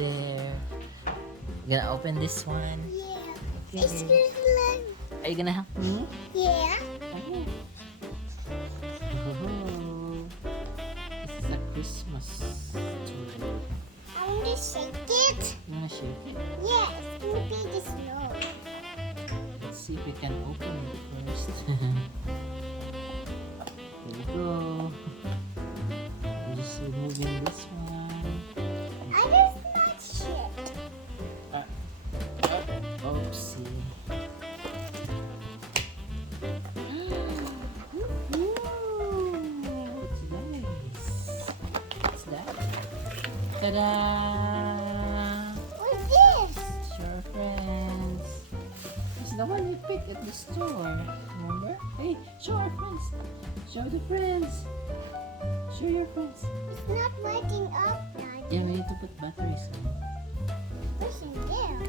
there. You gonna open this one? Yeah. It's just like... Are you gonna help me? Yeah. Okay. Oh, this is a Christmas tree. I want to shake it. You wanna shake it? Yeah, it's gonna be the snow. Let's see if we can open it first. There we go. I'm just removing this one. I just not shit. Oopsie. What's that? Ta-da! What's this? Show our friends. It's the one we picked at the store. Remember? Hey, show our friends. Show the friends. Show your friends. It's not lighting up, Daddy. Yeah, we need to put batteries in. What's in there?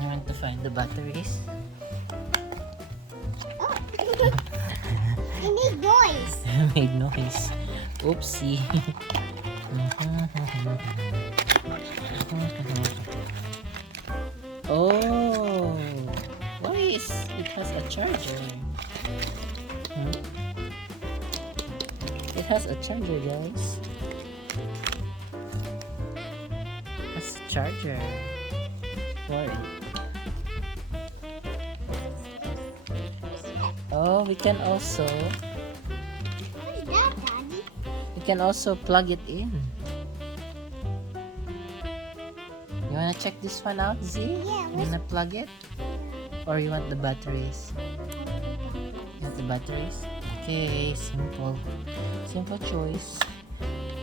You want to find the batteries? Oh. It need noise. Made noise. Oopsie. Oh, why is it has a charger? It has a charger, guys. It has a charger for it. Oh, we can also What's that, Daddy? plug it in. You wanna check this one out, Z? Yeah, You wanna plug it? Or you want the batteries? You want the batteries? Okay, simple choice.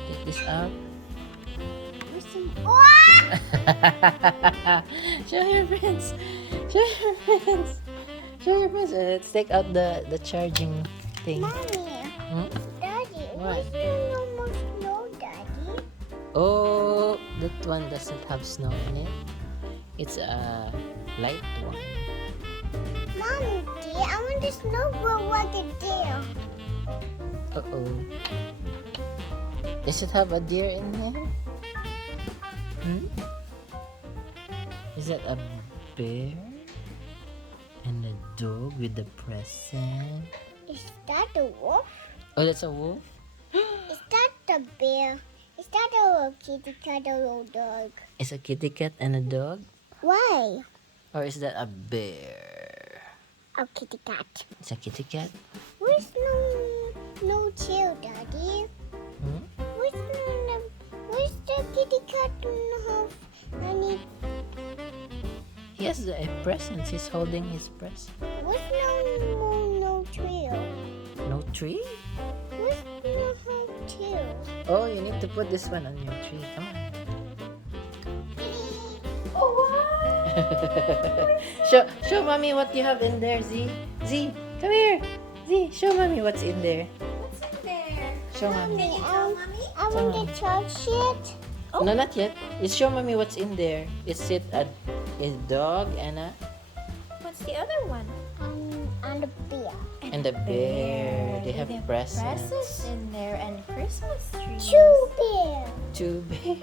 Take this out. What's in... Oh! Show your friends. Show your friends. Show your friends. Let's take out the charging thing. Mommy. Hmm? Daddy, What? what's there no more snow, Daddy? Oh, that one doesn't have snow in it. It's a light one. Mommy, dear, I want the snowball like a deer. Uh-oh. Does it have a deer in there? Is that a bear? And a dog with a present? Is that a wolf? Oh, that's a wolf? Is that a bear? Is that a little kitty cat, a little dog? Is a kitty cat and a dog? Why? Or is that a bear? A kitty cat. It's a kitty cat? Where's no tail, Daddy? Where's the kitty cat in the house? I need... He has a present. He's holding his present. Where's no tail? No tree? Where's no tail? Oh, you need to put this one on your tree. Come on. Oh, wow! Show mommy what you have in there, Z. Z, come here. Z, show mommy what's in there. What's in there? Show mommy. I want to charge it. No, not yet. Just show mommy what's in there. Is it a dog and a What's the other one? And a bear. and a bear? They have presents presents. in there and Christmas trees. Two bears. Two bears.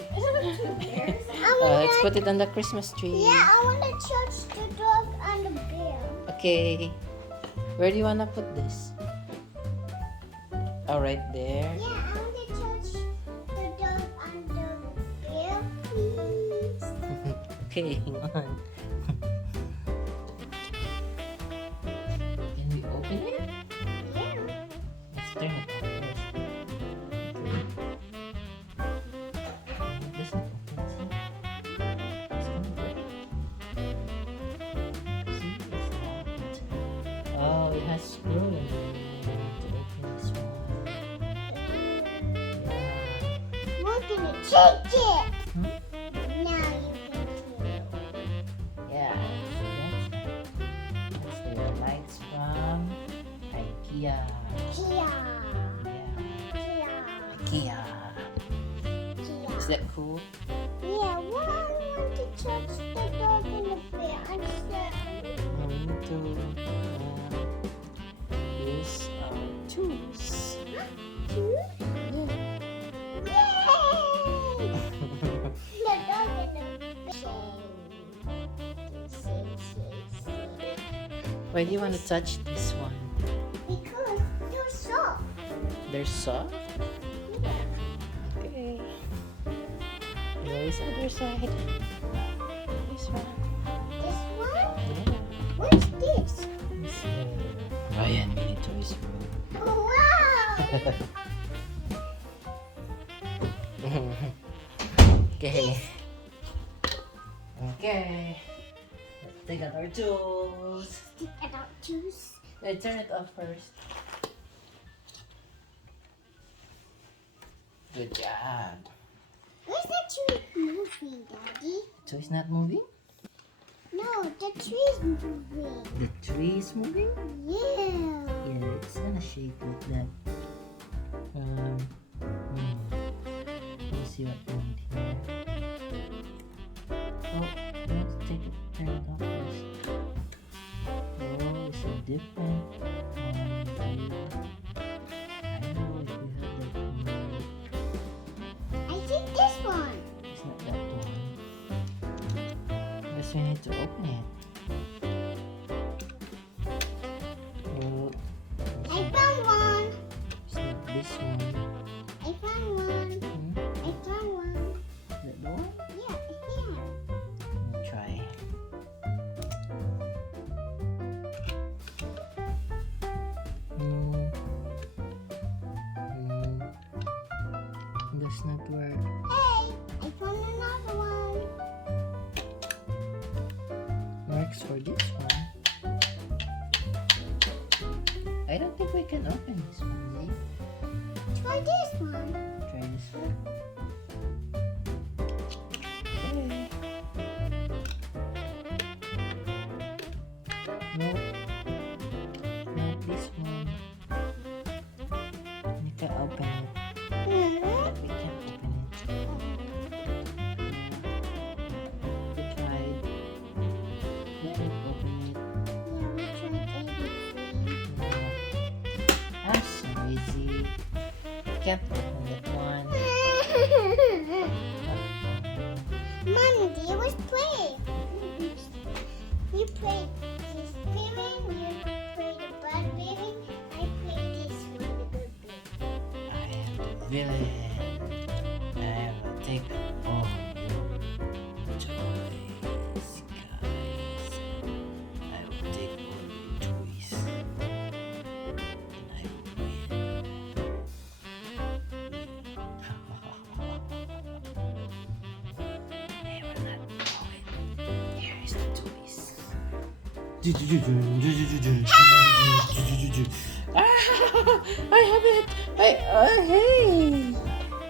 Two bears. Let's put it on the Christmas tree. Yeah, I want to charge the dog and the bear. Okay. Where do you wanna put this? Oh, right there. Yeah, I want to charge the dog and the bear, please. Okay, hang on. Can we open it? Yeah. Let's turn it on first. It doesn't open, see? It's gonna break. See, it's locked. Oh, it has screw in it to open this one. Yeah. We're gonna take it. Hmm? Now you can do. Yeah, that's their lights from Ikea. Kia. Yeah, Kia. Ikea. Kia. Is that cool? Yeah, well, I want to charge the dog and the bear and We need to use our tools. two. Yay! Why do you want to touch this one? Because you're soft. They're soft? Okay. Here's the other side. This one. This one? Yeah. What is this? This Ryan mini toys room. Oh, wow! Okay. Okay. Let's take out our tools. Stick adult juice. Let's turn it off first. Good job. Where's the tree moving, Daddy? So it's not moving? No, the tree's moving. The tree is moving? Yeah. Yeah, it's gonna shake like that. Let me see what we need here. Oh, let's take it, turn it off first. Oh, it's a different view. I don't know if we have that one. I think this one. It's not that one. Guess we need to open it. Oh, I found one. it's not this one. I found one. Hmm? I found one. Is that the one? Yeah, here. Let me try. No. Does not work. Hey, I found another one. Works for this one. I don't think we can open this one, Zee. Try this one. Try this one. Okay. Nope. Not this one. You can open it. But we can't open it. We tried. We can't open it. Yeah, we tried everything. I'm sorry, Zee. Can't open that one. Mommy, they was play. You played the spinning, you played the bad baby. I played this one, the good baby. I am the villain. I will take all your toys, guys. I will take all your toys. And I will win. They will not know it. Here is the toys. I have it. Hey,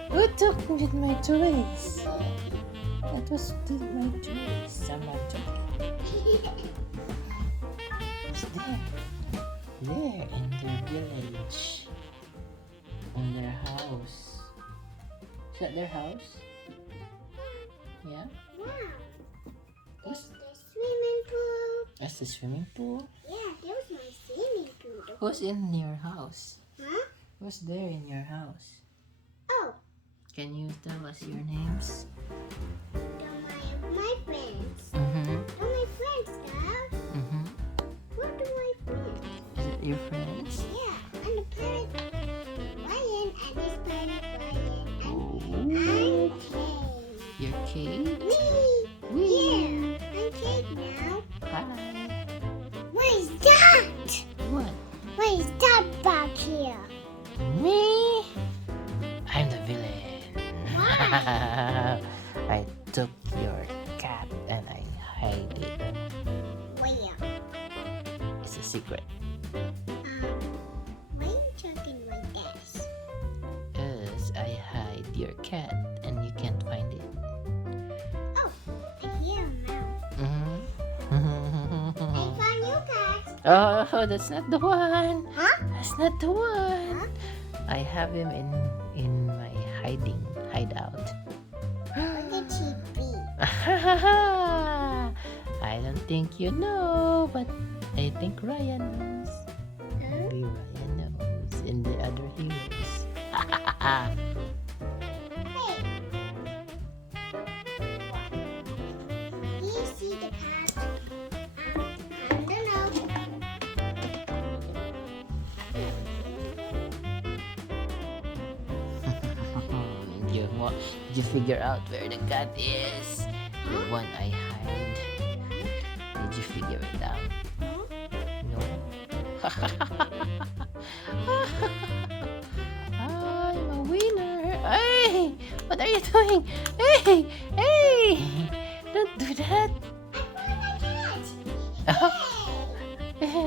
who took with my toys? That was my toys. Someone took it. It's there. There in their village. In their house. Is that their house? Yeah. Wow. What's The swimming pool. that's the swimming pool? Yeah, that was my swimming pool. Who's in your house? Huh? Who's there in your house? Oh, Can you tell us your names? my friends. Mm-hmm. My friends, Dad. Mm-hmm. What are my friends? Is it your friends? Yeah, I'm the pirate Ryan and this pirate Ryan. Oh. I'm Kate. Your Kate? Wee! Yeah, I'm Kate now. Hi. What is that? What? What is that back here? Me? I'm the villain. I took your cat and I hide it. Where? It's a secret. Why are you talking like this? Cause I hide your cat and you can't find it. Oh, I hear a mouse. Mm-hmm. I found you guys. Oh, that's not the one. Huh? That's not the one. Huh? I have him in my hideout. Where did she be? I don't think you know, but I think Ryan knows. Huh? Maybe Ryan knows. In the other heroes. Hey. Do you see the cat? I don't know. Did you figure out where the cat is? The one I hide. Did you figure it out? No. I'm a winner. Hey, what are you doing? Hey, hey, don't do that.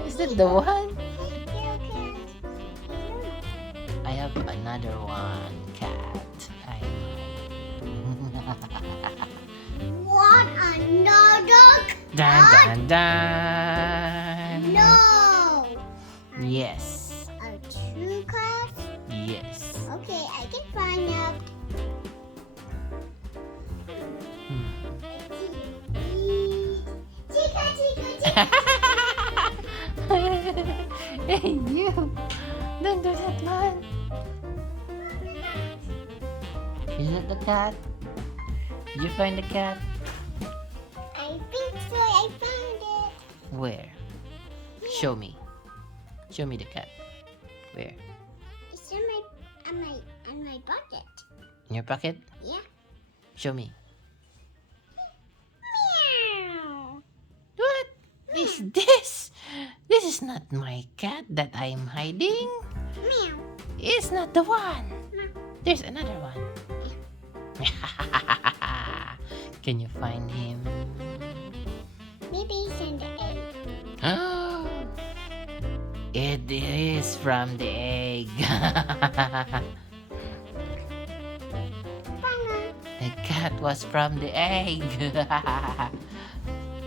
Is that the one? I have another one, cat. What another Dun cat? dun dun. No. Yes. A true cat? Yes. Okay, I can find out. Chica, chica, chica. Hey, you! Don't do that one! Is it the cat? Did you find the cat? I think so. I found it. Where? Show me. Show me the cat. Where? It's in my bucket. In your pocket? Yeah. Show me. Meow. What is this? This is not my cat that I'm hiding. Meow. It's not the one. There's another one. Can you find him? Maybe it's in the egg. It is from the egg. Banga. The cat was from the egg.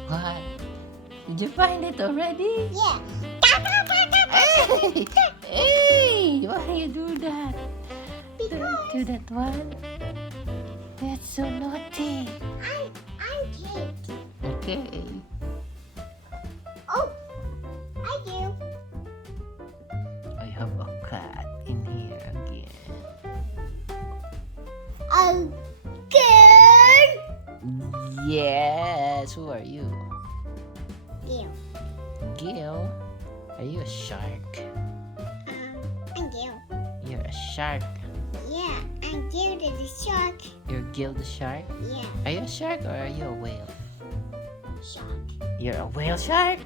What? Did you find it already? Yeah. Hey! Hey! Why do you do that? Don't do Because that one. That's so naughty. I'm Kate. Okay. Oh, I do. I have a cat in here again. Again. Yes. Who are you? Gil. Gil? Are you a shark? I'm Gil. You're a shark. Yeah, I'm Gil the shark. You're Gil the shark? Yeah, Are you a shark or are you a whale? shark. You're a whale shark?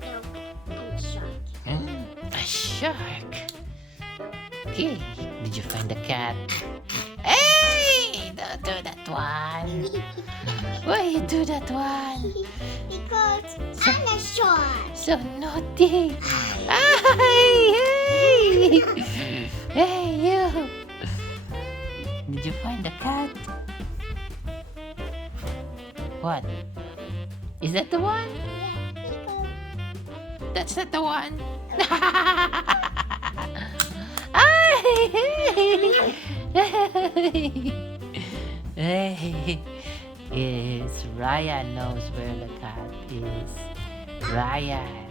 No, I'm a shark. A shark. Okay. Did you find the cat? Hey! Don't do that one. Why you do that one? Because I'm a shark. So naughty. Hey! Hey! Hey, you! Did you find the cat? What? Is that the one? Because That's not the one. Hey! It's Ryan knows where the cat is. Ryan.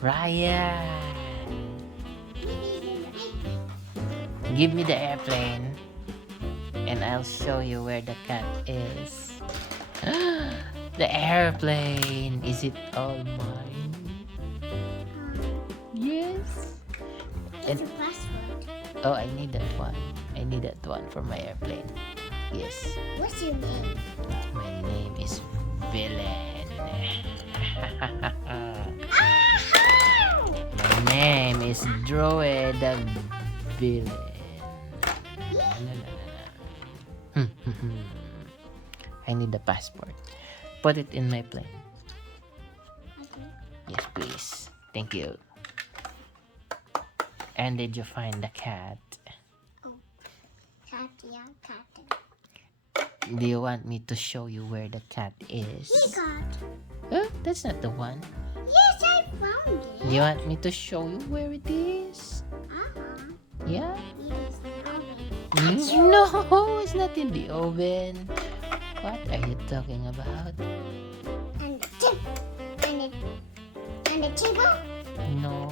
Ryan. Give me the airplane and I'll show you where the cat is. The airplane. Is it all mine? Yes. it's a password. Oh, I need that one. I need that one for my airplane. Yes. What's your name? My name is Villain. My name is Droid the Villain. I need the passport. Put it in my plane. Okay. Yes, please. Thank you. And did you find the cat? Cat, yeah, cat. Do you want me to show you where the cat He is? got. Huh? That's not the one. Yes, I found it. Do you want me to show you where it is? Yeah? Yes, No, it's not in the oven. What are you talking about? and the tip, and the table. No.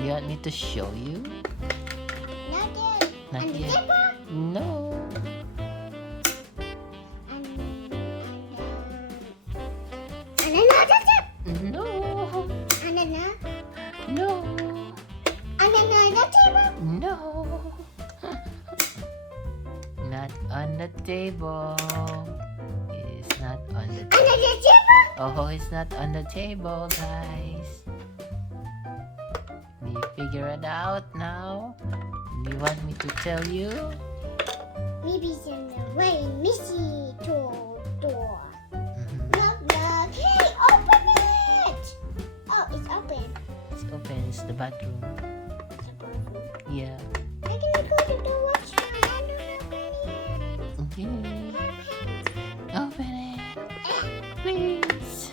You want me to show you? Not yet. Not and the yet. table. No. And another tip. No. And another. No. And another table. No. table. It's not on the Under the table? Oh, it's not on the table, guys. Do you figure it out now? Do you want me to tell you? Maybe it's in the way Missy door. Knock, knock. Hey, open it! Oh, it's open. It's open. It's the bathroom. Yeah. I can go to the washroom. I don't open it. Okay. Open it, please.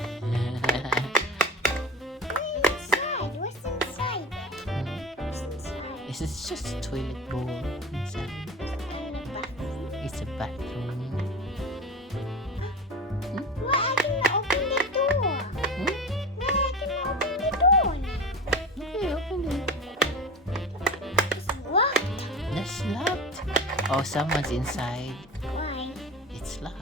What's inside? What's inside? This is just a toilet bowl inside. It's a bathroom. Well, I can open the door. Hmm? Well, I can open the door now. Okay, open it. It's locked. That's locked. Oh, someone's inside. Why? It's locked.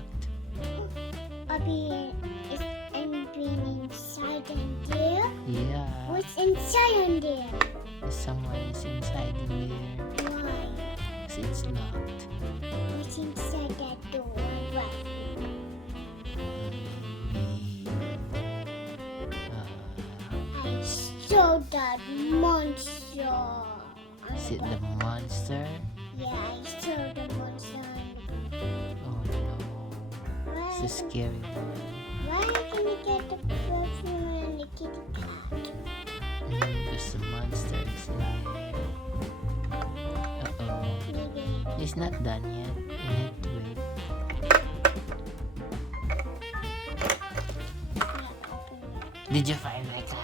Is anything inside in there? Yeah. What's inside in there? Someone is inside in there. Why? 'Cause it's locked. What's inside that door? What? Maybe. I saw that monster. Is it the monster? Yeah, I saw the monster. Oh no. It's a scary one. Why can you get the perfume and the kitty cat? There's a monster is in there. Uh-oh. Maybe. It's not done yet. You need to wait. Did you find my cat?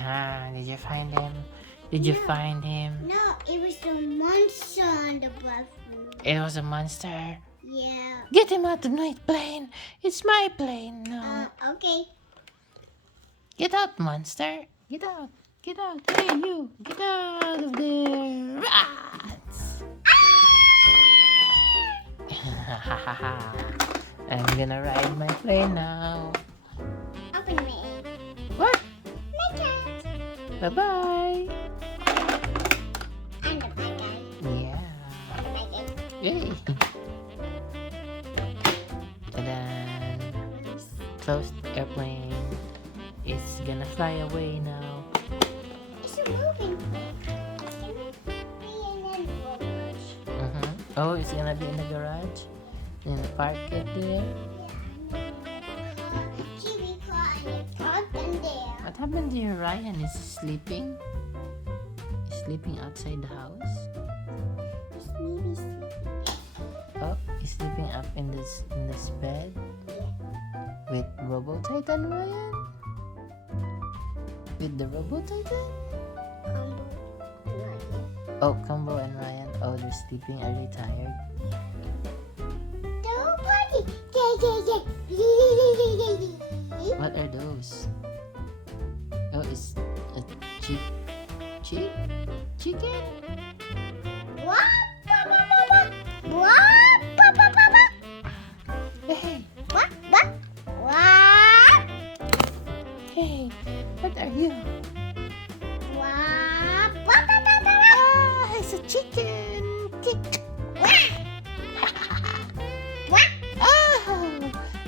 Huh? Did you find him? Did you No. find him? No, it was the monster on the bathroom. It was a monster. Yeah. Get him out of my plane. It's my plane now. Okay. Get out, monster. Get out. Get out. Hey, you. Get out of there. Rats. I'm gonna ride my plane now. Open me. What? My cat. Bye-bye. And the my cat. Yeah. And my cat. Yay. Ta-da. Closed airplane. It's gonna fly away now. It's a moving thing. It's gonna be in the garage. Oh, it's gonna be in the garage? In the park it there? TV car and the park in there. What happened to your Ryan? Is he sleeping? He's sleeping outside the house? It's maybe sleeping. Oh, he's sleeping up in this bed? With Robo Titan Ryan? With the Robo Titan? Oh, Combo and Ryan. Oh, they're sleeping. Are they tired? The whole party. Yeah. What are those? Oh, it's a chicken? What? What? Hey, What? What? hey, what are you? What? Ah, it's a chicken. Kick. What? Oh,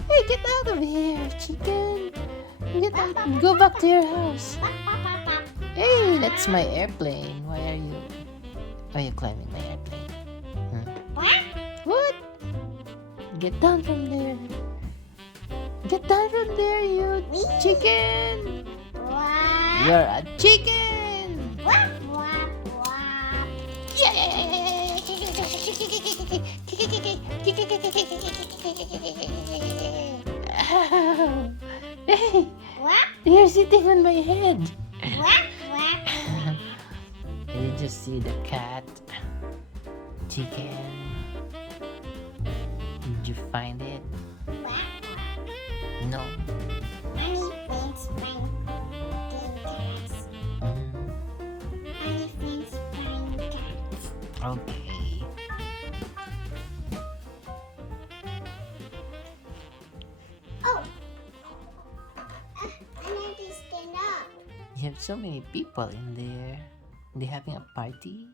hey, get out of here, chicken. Get out. Go back to your house. Hey, that's my airplane. Why are you climbing my airplane? What? What? Get down from there. Get down from there, you chicken. What? You're a chicken. What? Hey, What? you're sitting on my head. What? Did you see the cat? Chicken. Did you find it? No. Money friends find cats. Money friends find cats. Okay. Oh. I need to stand up. You have so many people in there. They having a party?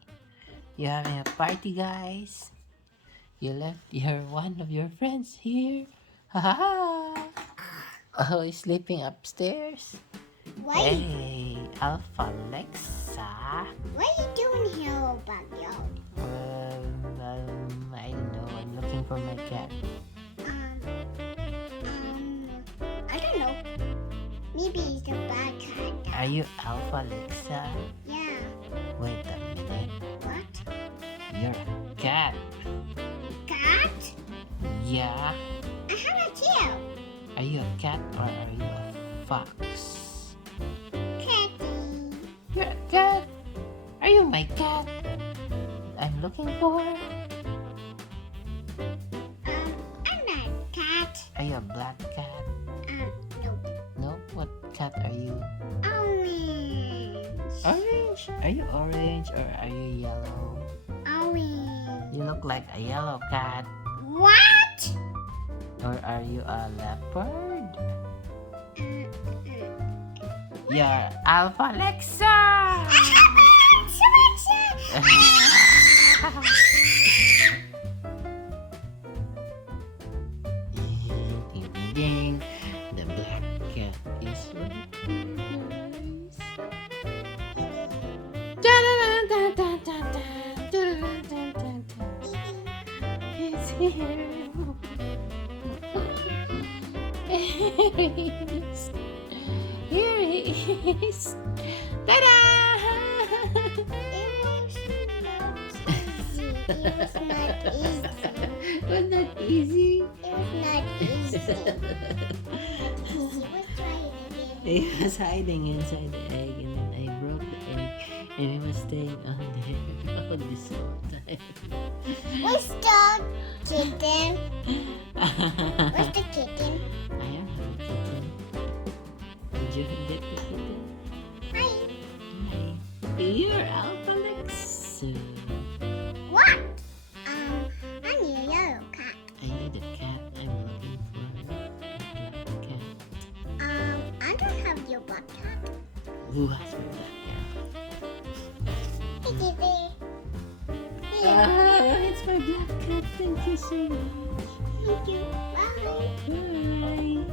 You having a party, guys? You left one of your friends here. Ha ha ha. Oh, he's sleeping upstairs. Why? Hey, Alpha Lexa. What are you doing here, oh backyard? I don't know. I'm looking for my cat. I don't know. Maybe it's a bad cat. Are you Alpha Lexa? Yeah. Wait a minute. What? You're a cat. Cat? Yeah. I have a tail. Are you a cat or are you a fox? Catty. You're a cat. Are you my cat? I'm looking for. I'm not a cat. Are you a black cat? Nope. No. What cat are you? Orange. Orange. Are you orange or are you yellow? Orange. You look like a yellow cat. What? Or are you a leopard? You're Alpha Lexa. Ding ding ding. The black cat is right here. He's here. Here he is. Here he is. Ta-da! It was not easy. Was that easy? It was not easy. Let's try it again. He was hiding inside the egg and then I broke the egg and he was staying on there all this whole time. What's the kitten? What's the kitten? I am a kitten. Did you get the kitten? Hi. Hi. You're Alpha Lexa. What? I need a yellow cat. I need a cat. I'm looking for a cat. I don't have your black cat. Who has my black cat? Hey, Kitty. Here. Ah, it's my black cat. Thank you so much. Thank you. Bye. Bye.